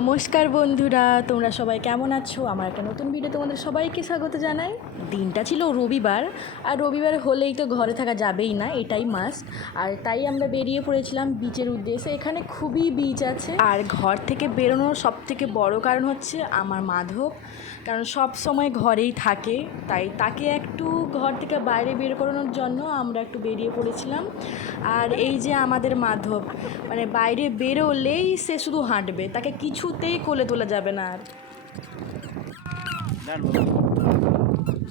নমস্কার বন্ধুরা তোমরা সবাই কেমন আছো? আমার একটা নতুন ভিডিও তোমাদের সবাইকে স্বাগত জানাই। দিনটা ছিল রবিবার, আর রবিবার হলেই তো ঘরে থাকা যাবেই না, এটাই মাস্ট আর তাই আমরা বেরিয়ে পড়েছিলাম বিচের উদ্দেশ্যে, এখানে খুবই বিচ আছে। আর ঘর থেকে বেরোনোর সব থেকে বড় কারণ হচ্ছে আমার মাধব, কারণ সব সময় ঘরেই থাকে। তাই তাকে একটু ঘর থেকে বাইরে বের করানোর জন্য আমরা একটু বেরিয়ে পড়েছিলাম। আর এই যে আমাদের মাধব মানে বাইরে বেরোলেই সে শুধু হাঁটবে, তাকে কিছুতেই কোলে তোলা যাবে না আর।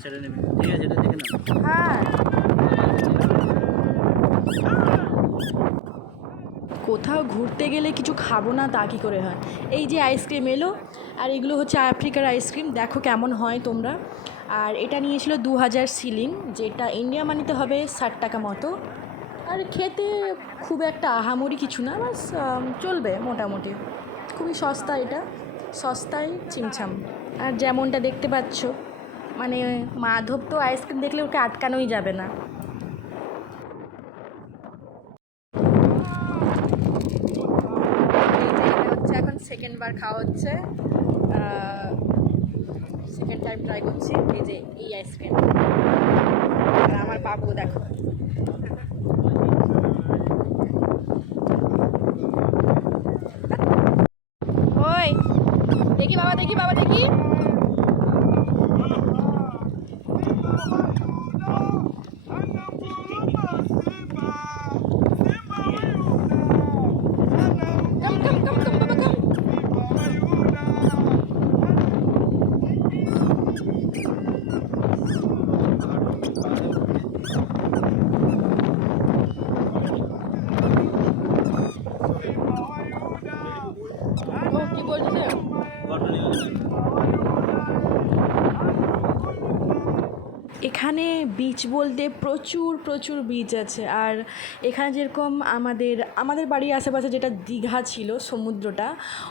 সেটা নেবে। ঠিক আছে এটা দেখে নাও। হ্যাঁ। কোথাও ঘুরতে গেলে কিছু খাব না তা কী করে হয়? এই যে আইসক্রিম এলো আর এগুলো হচ্ছে আফ্রিকার আইসক্রিম। দেখো কেমন হয় তোমরা। আর এটা নিয়েছিল দু হাজার সিলিং যেটা ইন্ডিয়া মানিতে হবে ষাট টাকা মতো। আর খেতে খুব একটা আহামরি কিছু না বাস চলবে মোটামুটি। খুবই সস্তা এটা সস্তায় চিমছাম। আর যেমনটা দেখতে পাচ্ছ মানে মাধব তো আইসক্রিম দেখলে ওকে আটকানোই যাবে না। এখন সেকেন্ড বার খাওয়া হচ্ছে। সেকেন্ড টাইম ট্রাই করছি। এই যে এই আইসক্রিম। আর আমার বাবু, দেখো। ওই, দেখি বাবা দেখি বাবা, দেখি। বিচ বলতে প্রচুর প্রচুর বিচ আছে। আর এখানে যেরকম আমাদের আমাদের বাড়ির আশেপাশে যেটা দীঘা ছিল সমুদ্রটা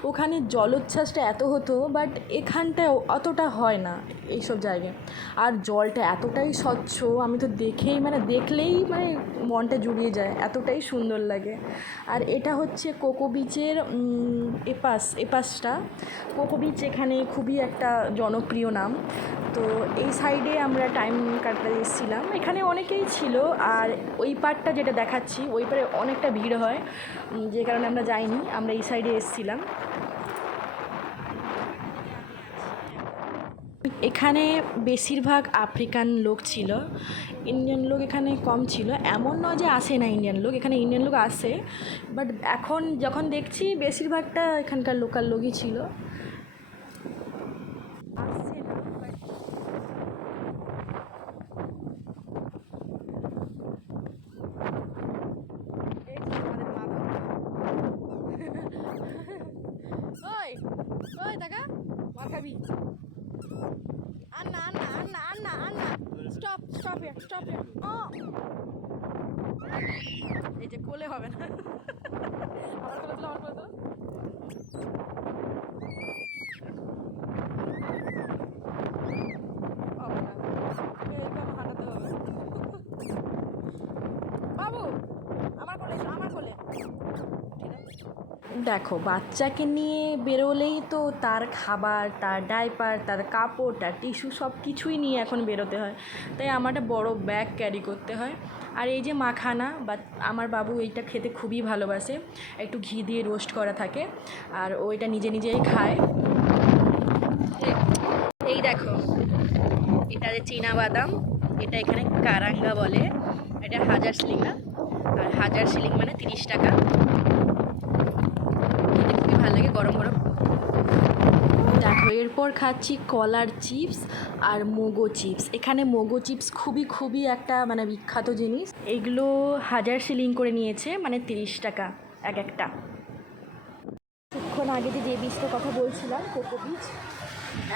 ওখানে জলোচ্ছ্বাসটা এত হতো বাট এখানটায় অতটা হয় না এইসব জায়গায়। আর জলটা এতটাই স্বচ্ছ আমি তো দেখেই মানে দেখলেই মানে মনটা জুড়িয়ে যায় এতটাই সুন্দর লাগে। আর এটা হচ্ছে কোকো বিচের উম, এপাশ এপাশটা। কোকো বিচ এখানে খুবই একটা জনপ্রিয় নাম। তো এই সাইডে আমরা টাইম কাটাতে এসেছিলাম এখানে অনেকেই ছিল আর ওই পার্টটা যেটা দেখাচ্ছি, ওই পারে অনেকটা ভিড় হয় যে কারণে আমরা যাইনি, আমরা এই সাইডে এসেছিলাম। এখানে বেশিরভাগ আফ্রিকান লোক ছিল, ইন্ডিয়ান লোক এখানে কম ছিল, এমন নয় যে আসে না ইন্ডিয়ান লোক, এখানে ইন্ডিয়ান লোক আসে বাট এখন যখন দেখছি, বেশিরভাগটা এখানকার লোকাল লোকই ছিল আসছে না but এই যে আমাদের মাধব। ওই ওই টাকা মার খাবি। আন্না আন্না আন্না আন্না আন্না। স্টপ স্টপ ইয়ার স্টপ ইয়ার ও। এই যে কোলে হবে না আমার কোলে তোলো আমার কোলে তোলো হবে না এইভাবে হাঁটাতে হবে বাবু আমার কোলে এসো, আমার কোলে দেখো, বাচ্চাকে নিয়ে বেরোলেই তো তার খাবার, তার ডাইপার তার কাপড়, তার টিস্যু সব কিছুই নিয়ে এখন বেরোতে হয়। তাই আমার একটা বড় ব্যাগ ক্যারি করতে হয়। আর এই যে মাখানা, বা আমার বাবু এইটা খেতে খুবই ভালোবাসে। একটু ঘি দিয়ে রোস্ট করা থাকে, আর ও এটা নিজে নিজেই খায়। এই- দেখো, এটা যে চীনা বাদাম এটা এখানে কারাঙ্গা বলে। এটা হাজার সিলিং না আর হাজার সিলিং মানে তিরিশ টাকা। ভালো লাগে গরম গরম। দেখো, এরপর খাচ্ছি কলার চিপস আর মোগো চিপস। এখানে মোগো চিপস খুবই খুবই একটা মানে বিখ্যাত জিনিস। এগুলো হাজার সিলিং করে নিয়েছে মানে তিরিশ টাকা এক একটা। কিছুক্ষণ আগে যে বীজটার কথা বলছিলাম, কোকো বীজ,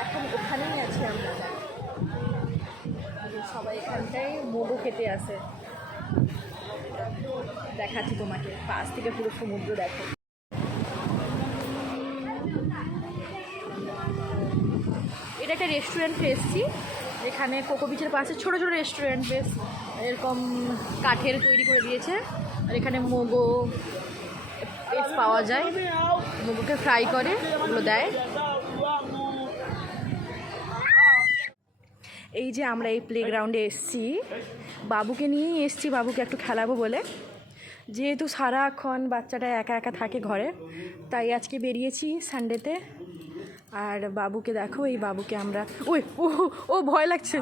এখন ওখানেই আছি আমরা। সবাই এখানটায় মোগো খেতে আসে। দেখাচ্ছি তোমাকে, পাশ থেকে পুরো সমুদ্র দেখো। এটা একটা রেস্টুরেন্টে এসেছি। যেখানে কোকো বিচের পাশে ছোটো ছোটো রেস্টুরেন্ট বেশ। এরকম কাঠের তৈরি করে দিয়েছে। আর এখানে মোগো পাওয়া যায়। মোগোকে ফ্রাই করে, ওগুলো দেয়। এই যে আমরা এই প্লেগ্রাউন্ডে এসছি। বাবুকে নিয়েই এসছি, বাবুকে একটু খেলাবো বলে। যেহেতু সারাক্ষণ বাচ্চাটা একা একা থাকে ঘরে, তাই আজকে বেরিয়েছি সানডেতে আর বাবুকে দেখো এই বাবুকে আমরা ওই ও ও ভয় লাগছে।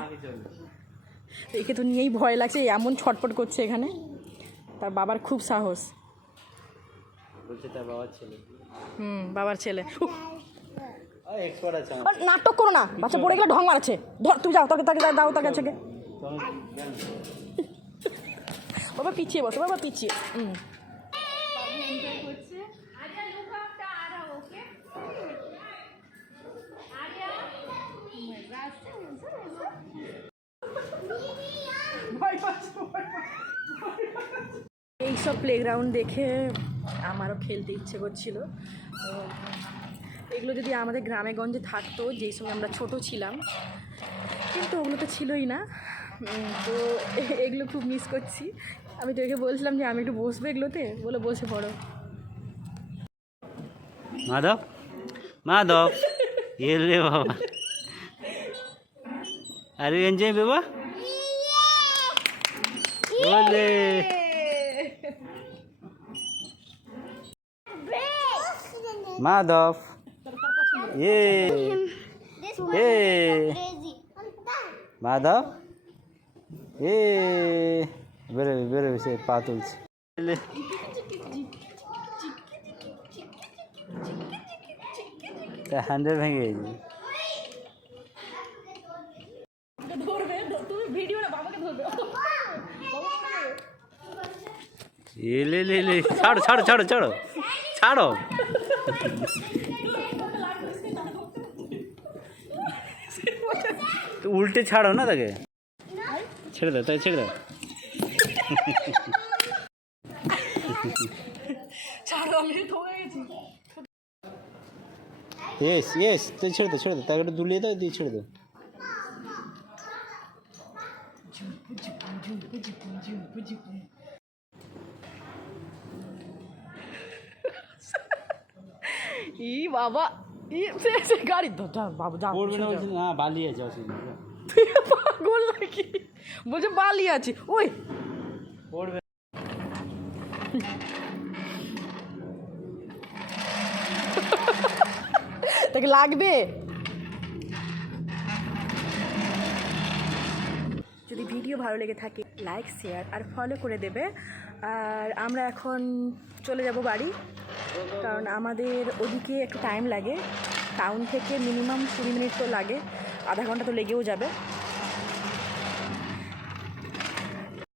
একে তো নিয়েই ভয় লাগছে এমন ছটপট করছে এখানে। তার বাবার খুব সাহস। বলছে তার বাবার ছেলে। হুম বাবার ছেলে। নাটক করো না বাচ্চা পড়ে গেলে ঢং মারাচ্ছে। ধর তুই যাও তাকে তাকে দাও তাকে থেকে তো আমি জানি। বাবা পিছিয়ে বসো বাবা পিছিয়ে। হুম। এইসব প্লেগ্রাউন্ড দেখে আমারও খেলতে ইচ্ছে করছিল। তো এগুলো যদি আমাদের গ্রামে গঞ্জে থাকতো যেই সময় আমরা ছোট ছিলাম কিন্তু ওগুলো তো ছিলই না। তো এগুলো খুব মিস করছি। আমি তোকে বলছিলাম যে আমি একটু বসবো এগুলোতে? বলে বসে পড়ো। মাধব? মাধব? এ রে বাবা। আর এনজয় বাবা? বলে। মাধব। এ। এ। মাধব। এ। বেরোবে বেরোবে সে পা তুলছে। হ্যান্ডেল ভেঙে গেছে। ধরবে তুমি ভিডিও না বাবাকে ধরবে এ লে ছাড়ো ছাড়ো ছাড়ো ছাড়ো। ছাড়ো। উল্টে ছাড়ো না তাকে। ছেড়ে দাও তাই ছেড়ে দাও। ইয়েস ইয়েস তুই ছেড়ে দাও ছেড়ে দাও। তাকে একটু দুলিয়ে দাও দিয়ে ছেড়ে দাও। ই বাবা ই সে সে গাড়ি ধর যা যা পড়বে না বলছি না বালি আছে অসুবিধা তুই পাগল নাকি? বলছে বালি আছে। ওই। পড়বে তাকে লাগবে? যদি ভিডিও ভালো লেগে থাকে লাইক শেয়ার আর ফলো করে দেবে। আর আমরা এখন চলে যাব বাড়ি, কারণ আমাদের ওদিকে একটু টাইম লাগে। টাউন থেকে মিনিমাম কুড়ি মিনিট তো লাগে, আধা ঘণ্টা তো লেগেও যাবে।